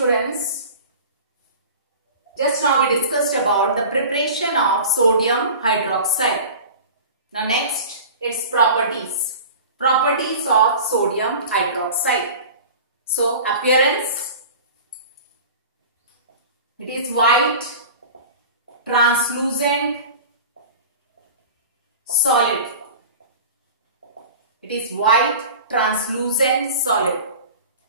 students, just now we discussed about the preparation of sodium hydroxide. Now next, its properties. Properties of sodium hydroxide. So appearance, it is white, translucent, solid. It is white, translucent, solid.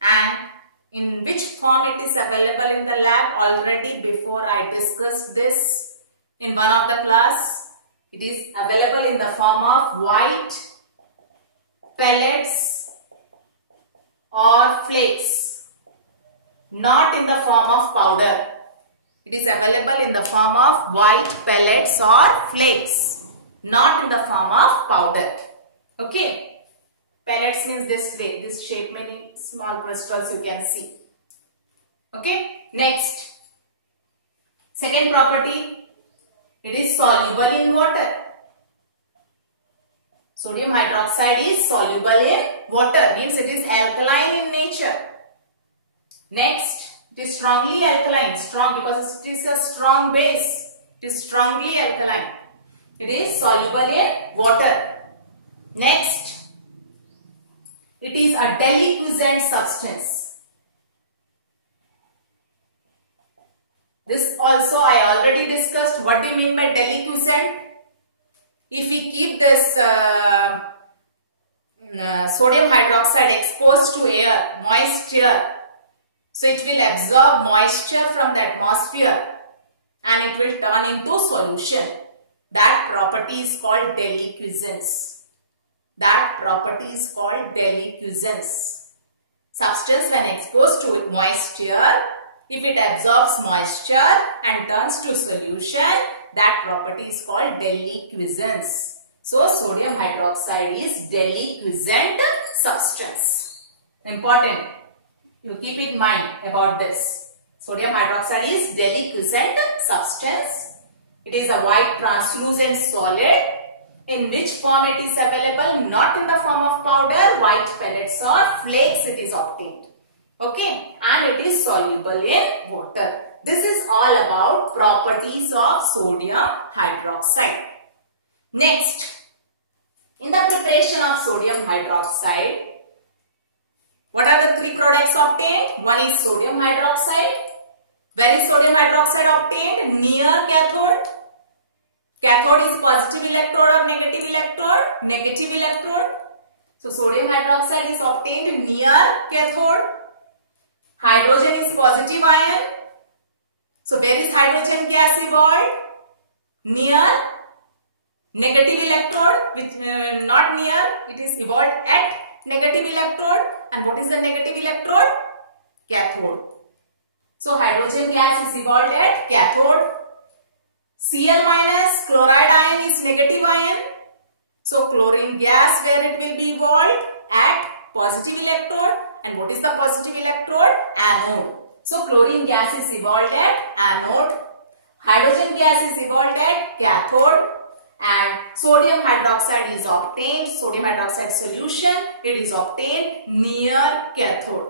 And in which form it is available in the lab? Already before I discussed this in one of the class. It is available in the form of white pellets or flakes, not in the form of powder. It is available in the form of white pellets or flakes, not in the form of powder. Okay. Pellets means this way, this shape, many small crystals you can see. Okay. Next, second property, it is soluble in water. Sodium hydroxide is soluble in water, means it is alkaline in nature. Next, it is strongly alkaline, strong because it is a strong base. It is strongly alkaline. It is soluble in water. Next, it is a deliquescent substance. This also I already discussed. What do you mean by deliquescent? If we keep this sodium hydroxide exposed to air, moist air, so it will absorb moisture from the atmosphere and it will turn into solution. That property is called deliquescence. That property is called deliquescence. Substance when exposed to moist air, if it absorbs moisture and turns to solution, that property is called deliquescence. So sodium hydroxide is deliquescent substance. Important. You keep in mind about this. Sodium hydroxide is deliquescent substance. It is a white translucent solid. In which form it is available? Not in the form of powder, white pellets or flakes it is obtained. Okay, and it is soluble in water. This is all about properties of sodium hydroxide. Next, in the preparation of sodium hydroxide, what are the three products obtained? One is sodium hydroxide. Where is sodium hydroxide obtained? Near cathode. Cathode is positive electrode or negative electrode? Negative electrode. So sodium hydroxide is obtained near cathode. Hydrogen is positive ion. So where is hydrogen gas evolved? Near negative electrode, which not near, it is evolved at negative electrode. And what is the negative electrode? Cathode. So hydrogen gas is evolved at cathode. Cl minus, chloride ion is negative ion. So chlorine gas, where it will be evolved? At positive electrode. And what is the positive electrode? Anode. So chlorine gas is evolved at anode. Hydrogen gas is evolved at cathode. And sodium hydroxide is obtained. Sodium hydroxide solution, it is obtained near cathode.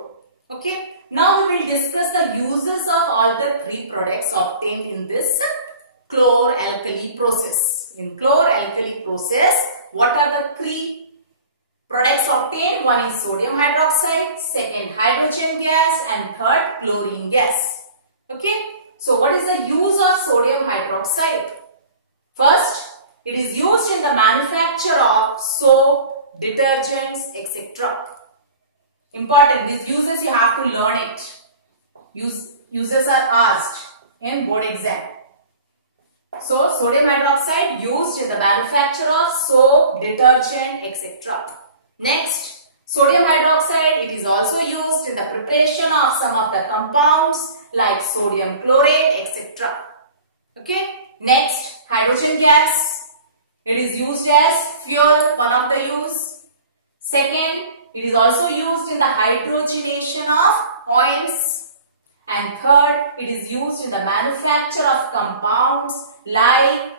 Okay. Now we will discuss the uses of all the three products obtained in this chlor-alkali process. In chlor-alkali process, what are the three products obtained? One is sodium hydroxide, second hydrogen gas, and third chlorine gas. Okay. So what is the use of sodium hydroxide? First, it is used in the manufacture of soap, detergents, etc. Important. These uses you have to learn it. Uses are asked in board exam. So, sodium hydroxide used in the manufacture of soap, detergent, etc. Next, sodium hydroxide, it is also used in the preparation of some of the compounds like sodium chlorate, etc. Okay. Next, hydrogen gas, it is used as fuel, one of the use. Second, it is also used in the hydrogenation of oils. And third, it is used in the manufacture of compounds like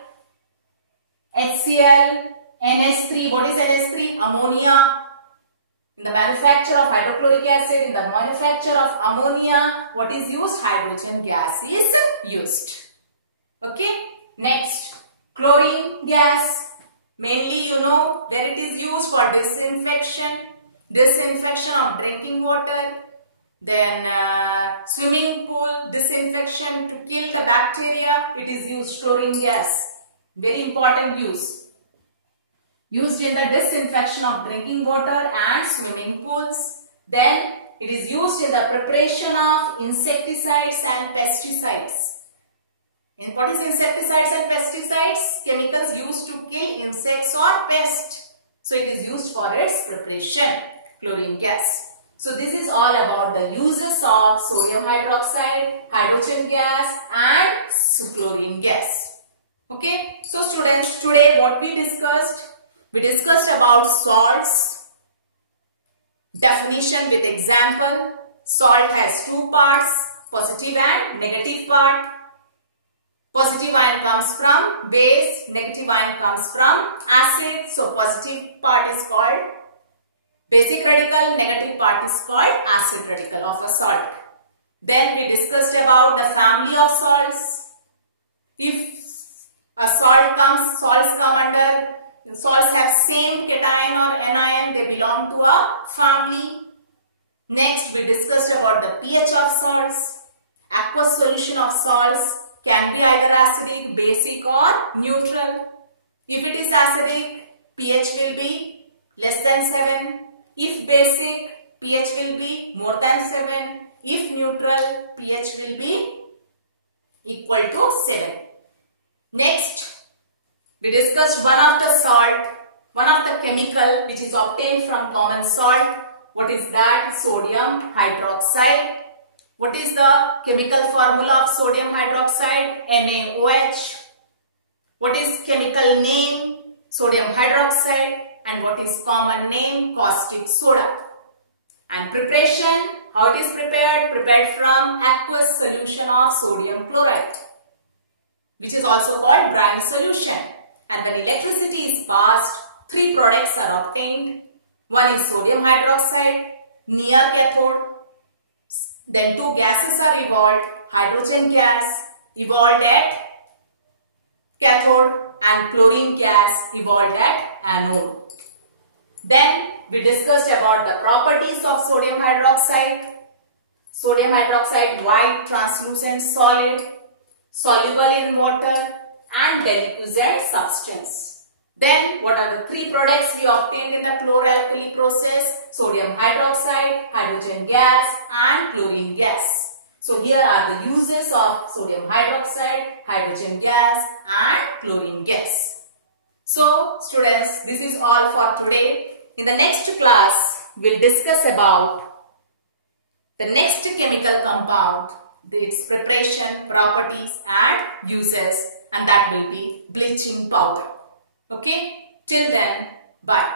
HCl, NH3. What is NH3? Ammonia. In the manufacture of hydrochloric acid, in the manufacture of ammonia, what is used? Hydrogen gas is used. Okay. Next, chlorine gas. Mainly, you know where it is used for disinfection of drinking water. Then swimming pool disinfection to kill the bacteria. It is used chlorine gas. Very important use. Used in the disinfection of drinking water and swimming pools. Then it is used in the preparation of insecticides and pesticides. And what is insecticides and pesticides? Chemicals used to kill insects or pests. So it is used for its preparation, chlorine gas. So this is all about the uses of sodium hydroxide, hydrogen gas and chlorine gas. Okay. So students, today what we discussed? We discussed about salts. Definition with example. Salt has two parts, positive and negative part. Positive ion comes from base, negative ion comes from acid. So positive part is called basic radical, negative part is called acid radical of a salt. Then we discussed about the family of salts. If a salts have same cation or anion, they belong to a family. Next, we discussed about the pH of salts. Aqueous solution of salts can be either acidic, basic or neutral. If it is acidic, pH will be less than 7. If basic, pH will be more than 7. If neutral, pH will be equal to 7. Next, we discussed one of the chemical which is obtained from common salt. What is that? Sodium hydroxide. What is the chemical formula of sodium hydroxide? NaOH. What is chemical name? Sodium hydroxide. And what is common name? Caustic soda. And preparation, how it is prepared? Prepared from aqueous solution of sodium chloride, which is also called brine solution. And when electricity is passed, three products are obtained. One is sodium hydroxide near cathode. Then two gases are evolved. Hydrogen gas evolved at cathode and chlorine gas evolved at anode. Then we discussed about the properties of sodium hydroxide. Sodium hydroxide, white, translucent solid, soluble in water and deliquescent substance. Then what are the three products we obtained in the chloralkali process? Sodium hydroxide, hydrogen gas and chlorine gas. So here are the uses of sodium hydroxide, hydrogen gas and chlorine gas. So students, this is all for today. In the next class, we'll discuss about the next chemical compound, its preparation, properties and uses, and that will be bleaching powder. Okay, till then, bye.